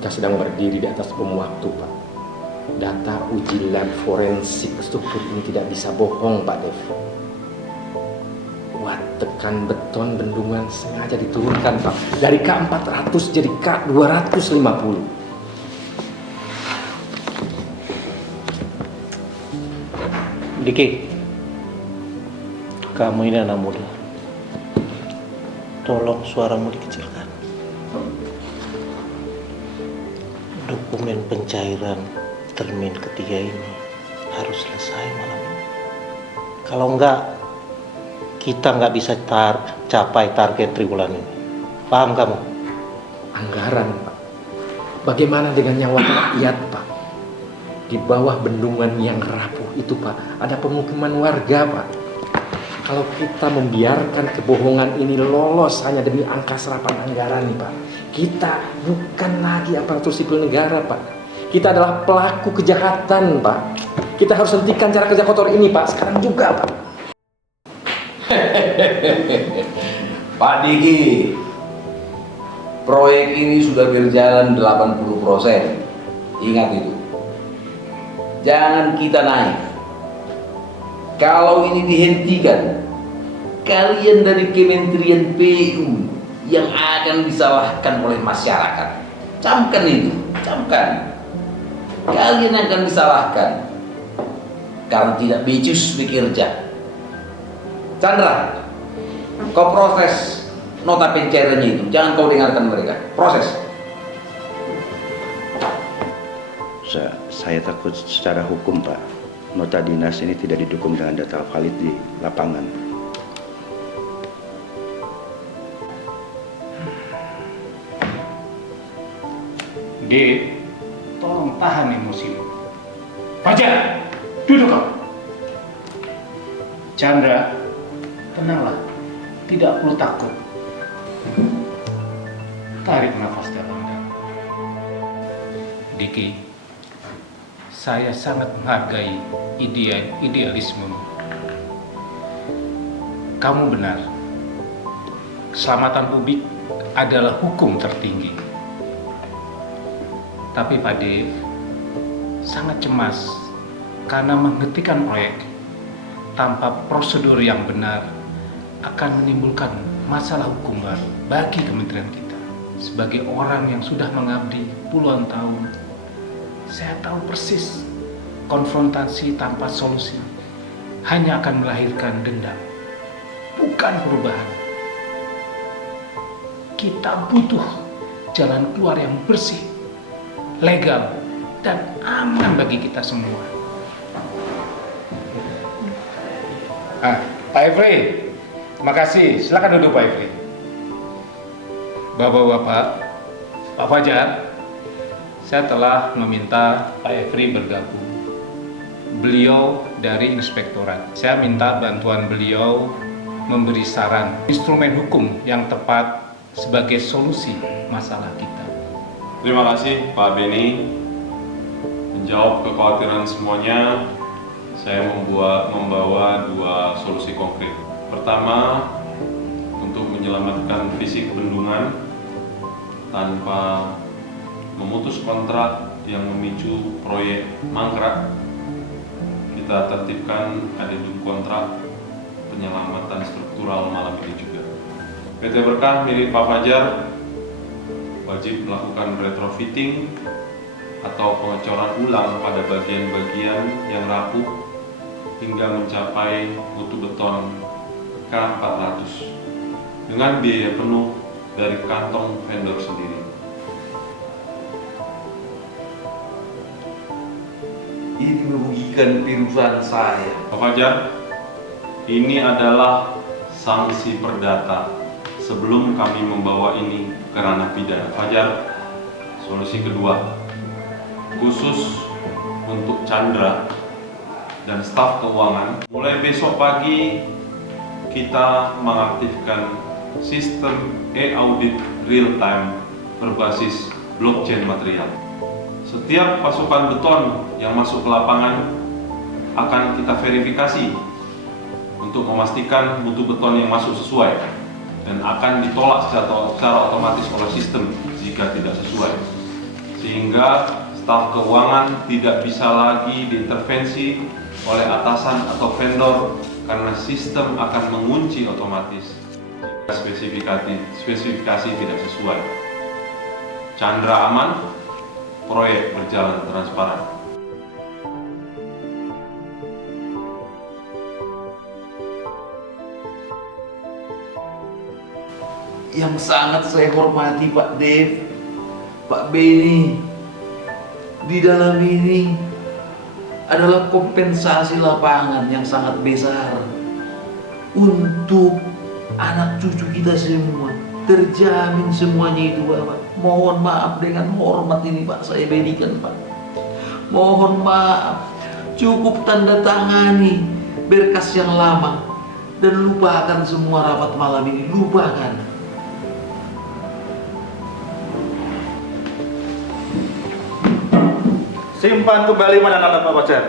kita sedang berdiri di atas bom waktu, Pak. Data uji lab forensik struktur ini tidak bisa bohong, Pak Dev. Kuat tekan beton bendungan sengaja diturunkan, Pak. Dari K400 jadi K250. Diki, kamu ini anak muda. Tolong suaramu dikecilkan. Dokumen pencairan termin ketiga ini harus selesai malam ini. Kalau enggak, kita nggak bisa capai target triwulan ini. Paham kamu? Anggaran, Pak. Bagaimana dengan nyawa rakyat, Pak? Di bawah bendungan yang rapuh itu, Pak, ada pemukiman warga, Pak. Kalau kita membiarkan kebohongan ini lolos hanya demi angka serapan anggaran nih, Pak, kita bukan lagi aparatur sipil negara, Pak. Kita adalah pelaku kejahatan, Pak. Kita harus hentikan cara kerja kotor ini, Pak, sekarang juga, Pak. Pak Diki, proyek ini sudah berjalan 80%. Ingat itu. Jangan kita naik. Kalau ini dihentikan, kalian dari Kementerian PU yang akan disalahkan oleh masyarakat. Camkan itu, camkan. Kalian akan disalahkan karena tidak becus bekerja. Chandra, kau proses nota pencairannya itu. Jangan kau dengarkan mereka. Proses. Saya takut secara hukum, Pak. Nota dinas ini tidak didukung dengan data valid di lapangan. Dek, tolong tahan emosimu. Fajar, duduk kau. Chandra, tenanglah, tidak perlu takut. Tarik nafas dalam-dalam. Diki, saya sangat menghargai idealismemu. Kamu benar. Keselamatan publik adalah hukum tertinggi. Tapi Pak Dev sangat cemas karena menghentikan proyek tanpa prosedur yang benar akan menimbulkan masalah hukum baru bagi kementerian kita. Sebagai orang yang sudah mengabdi puluhan tahun, saya tahu persis konfrontasi tanpa solusi hanya akan melahirkan dendam, bukan perubahan. Kita butuh jalan keluar yang bersih, legal, dan aman bagi kita semua. Pak Evri, terima kasih. Silakan duduk, Pak Evri. Bapak-bapak, Pak Fajar, saya telah meminta Pak Evri bergabung. Beliau dari inspektorat. Saya minta bantuan beliau memberi saran instrumen hukum yang tepat sebagai solusi masalah kita. Terima kasih Pak Beni. Menjawab kekhawatiran semuanya, saya membawa dua solusi konkret. Pertama, untuk menyelamatkan fisik bendungan tanpa memutus kontrak yang memicu proyek mangkrak, kita tertibkan adendum kontrak penyelamatan struktural malam ini juga. PT Berkah milik Pak Fajar wajib melakukan retrofitting atau pengecoran ulang pada bagian-bagian yang rapuh hingga mencapai mutu beton K400 dengan biaya penuh dari kantong vendor sendiri. Ini merugikan perusahaan saya. Pak Fajar, ini adalah sanksi perdata sebelum kami membawa ini ke ranah pidana. Fajar, solusi kedua, khusus untuk Chandra dan staf keuangan, mulai besok pagi kita mengaktifkan sistem e-audit real time berbasis blockchain material. Setiap pasokan beton yang masuk ke lapangan akan kita verifikasi untuk memastikan mutu beton yang masuk sesuai dan akan ditolak secara otomatis oleh sistem jika tidak sesuai. sehingga staf keuangan tidak bisa lagi diintervensi oleh atasan atau vendor karena sistem akan mengunci otomatis jika spesifikasi tidak sesuai. Chandra aman, proyek berjalan transparan. Yang sangat saya hormati Pak Dev, Pak Benny, di dalam ini adalah kompensasi lapangan yang sangat besar untuk anak cucu kita semua. Terjamin semuanya itu Bapak. Mohon maaf dengan hormat ini Pak, saya berikan Pak. Mohon maaf, cukup tanda tangani berkas yang lama dan lupakan semua rapat malam ini, lupakan. Simpan kembali mana Pak Fajar.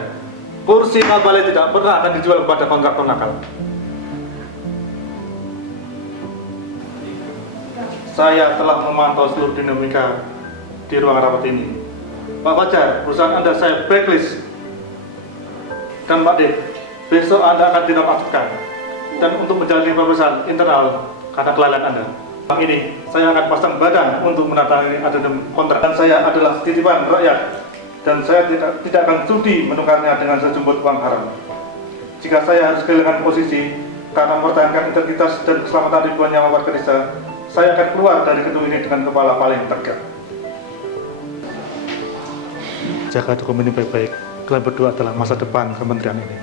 Kursi Ngabalin tidak pernah akan dijual kepada kontraktor nakal. Saya telah memantau seluruh dinamika di ruangan rapat ini. Pak Fajar, perusahaan Anda saya blacklist. Dan Pak Dev, besok Anda akan dinonaktifkan. Dan untuk menjalani pemeriksaan internal karena kelalaian Anda. Bang ini, saya akan pasang badan untuk menandatangani adendum kontrak. Dan saya adalah titipan rakyat. Dan saya tidak akan sudi menukarnya dengan sejumput uang haram. Jika saya harus kehilangan posisi karena mempertahankan integritas dan keselamatan ribuan nyawa warga desa, saya akan keluar dari gedung ini dengan kepala paling tegak. Jaga dokumen ini baik-baik. Kalian berdua adalah masa depan kementerian ini.